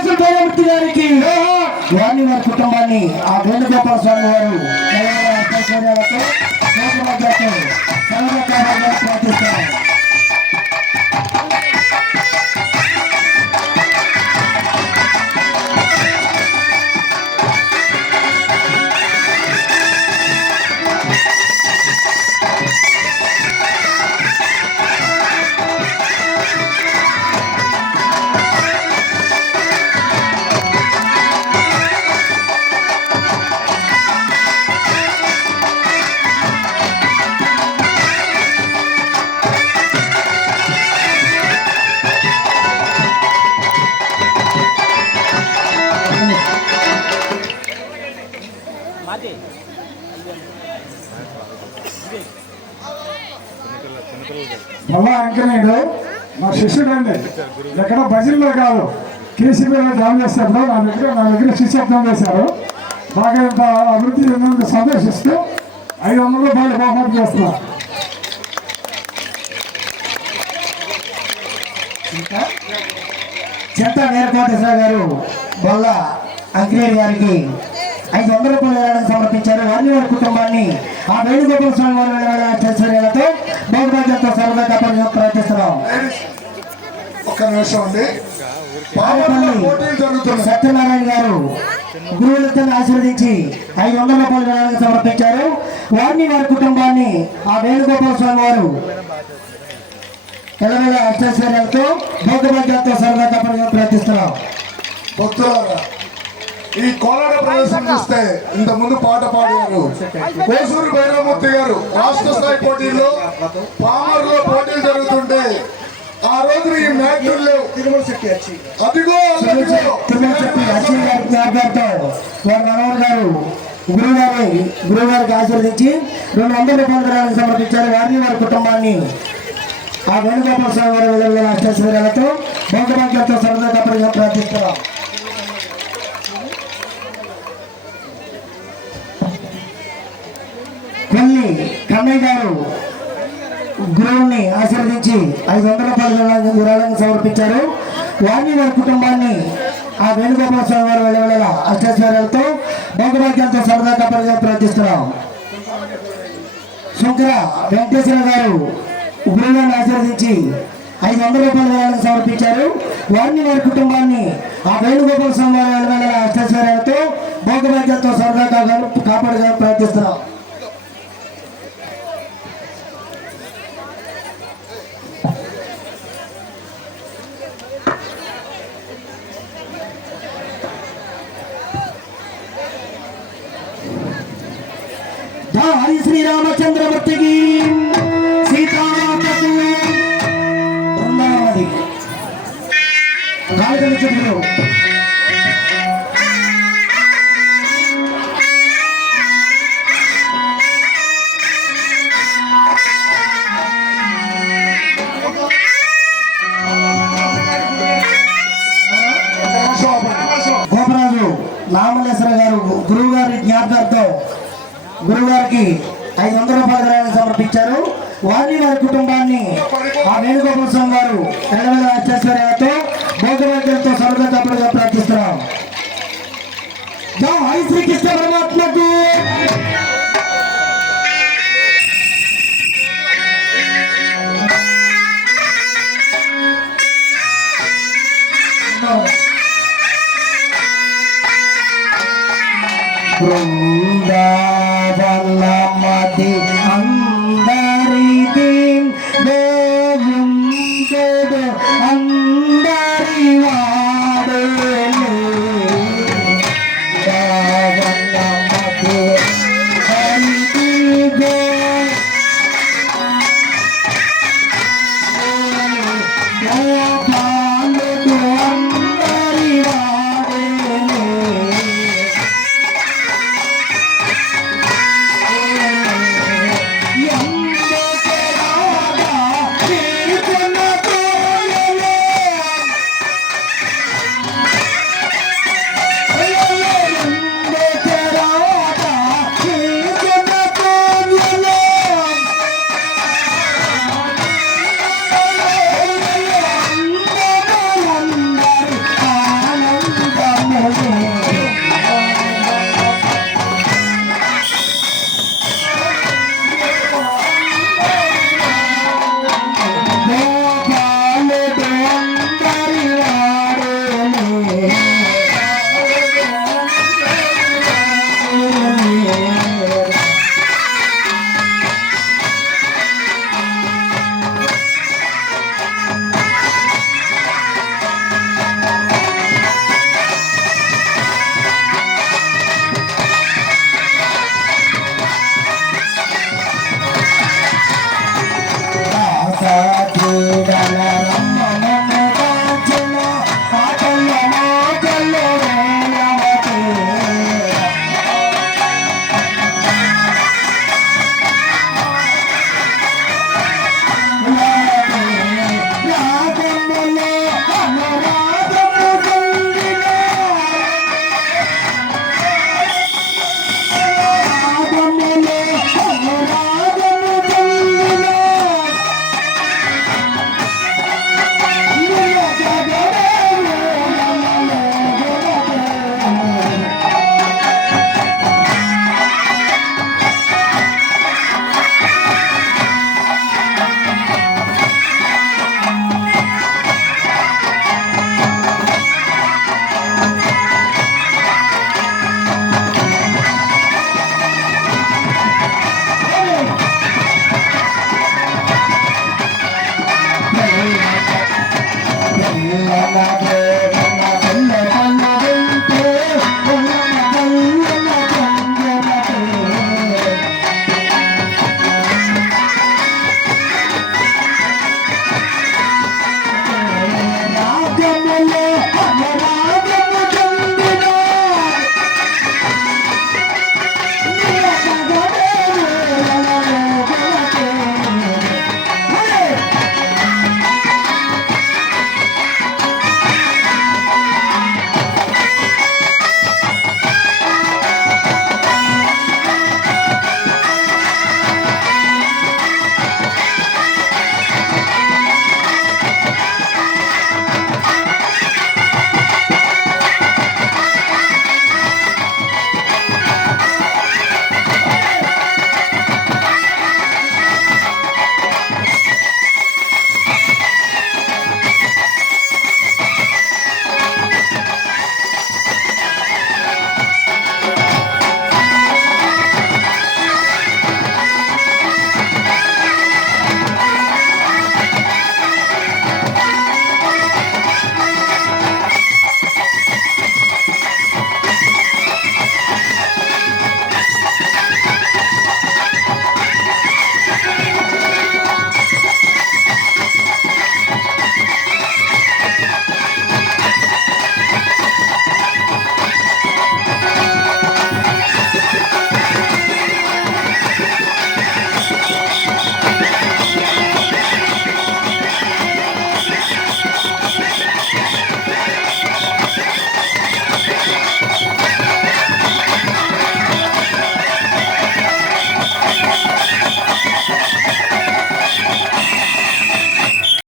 రాజు దైవమూర్తి గారికి. వారిని వారి కుటుంబాన్ని ఆ వేణుగోపాల స్వామి వారు ప్రార్థిస్తారు. మళ్ళా అంకనేయుడు మా శిష్యుడు అండి. ఎక్కడ భజనలో కాదు. కేసీబీలో డామ్ చేస్తారు. నా దగ్గర నా దగ్గర శిష్యత్వం చేశారు. బాగా ఇంత అభివృద్ధి చెందినందుకు సంతోషిస్తూ ఐదు వందల రూపాయలు బహుమతి చేస్తున్నా. చెత్త వీరకోటేశ్వర గారు బొల్ల అంకినేని గారికి ఐదు వందల రూపాయల సమర్పించారు. వారిని వారి కుటుంబాన్ని ఆ వేణుగోపాల స్వామి వారి భోగభాగ్యంతో సర్వదా కాపాడుగా ప్రార్థిస్తున్నాం ఒక్క నిమిషం అండి. సత్యనారాయణ గారు గురువులతో ఆశీర్వదించి ఐదు వందల రూపాయల సమర్పించారు. వారిని వారి కుటుంబాన్ని ఆ వేణుగోపాల స్వామి వారు ఎలవేళ అష్టైశ్వర్యాలతో భోగభాగ్యాలతో సర్వదా కాపాడుగా ప్రార్థిస్తున్నాం భక్తులారా ఈ కోలాట ప్రదర్శన చూస్తే ఇంత ముందు పాట పాడారు. కోసూరు భైరవమూర్తి గారు రాష్ట్ర స్థాయి పోటీల్లో పామర్లో పోటీలు జరుగుతుంటే ఆ రోజు ఈ మ్యాచ్లు లేవు అదిగో గారి. గారు గురువు గారి గురువు గారికి ఆశీర్వదించి రెండు వందల రూపాయల సమర్పించారు. వారిని వారి కుటుంబాన్ని ఆ వేణుగోపాల స్వామి వారి విలువల అష్టైశ్వర్యాలతో భోగభాగ్యంతో సరదా తప్పనిగా ప్రార్థిస్తున్నాం మళ్ళీ కన్నయ్య గారు గురువుని ఆశీర్వదించి ఐదు వందల రూపాయల విరాళంగా సమర్పించారు. వారిని వారి కుటుంబాన్ని ఆ వేణుగోపాల స్వామి వారు వెళ్ళవెళ్ళ అష్టేశ్వర్యాలతో భౌగభాగ్యంతో సరదాగా ప్రజలు ప్రార్థిస్తున్నాం. శంకర వెంకటేశ్వర గారు గురువులను ఆశీర్వదించి ఐదు వందల రూపాయల విరాళంగా సమర్పించారు. వారిని వారి కుటుంబాన్ని ఆ వేణుగోపాల స్వామి వారి వెళ్ళవెళ్ళ అష్టేశ్వర్యాలతో భౌగభాగ్యంతో సరదాగా కాపాడుగా ప్రార్థిస్తున్నాం. హరి శ్రీరామచంద్రమూర్తికి సీతామాతకు బృందావతి కాళికల చెట్లు గోపరాజు నామలేశ్వర గారు గురువు గారి జ్ఞాపకార్థం గురువుగారికి ఐదు వందల రూపాయలు సమర్పించారు. వారిని వారి కుటుంబాన్ని ఆ వేణుగోపాల స్వామి వారు ఎడవేల అత్యాశ్చర్యాలతో భోగభాగ్యంతో సర్వదా ప్రార్థిస్తున్నాం. జై శ్రీకృష్ణ పరమాత్మకు La la la.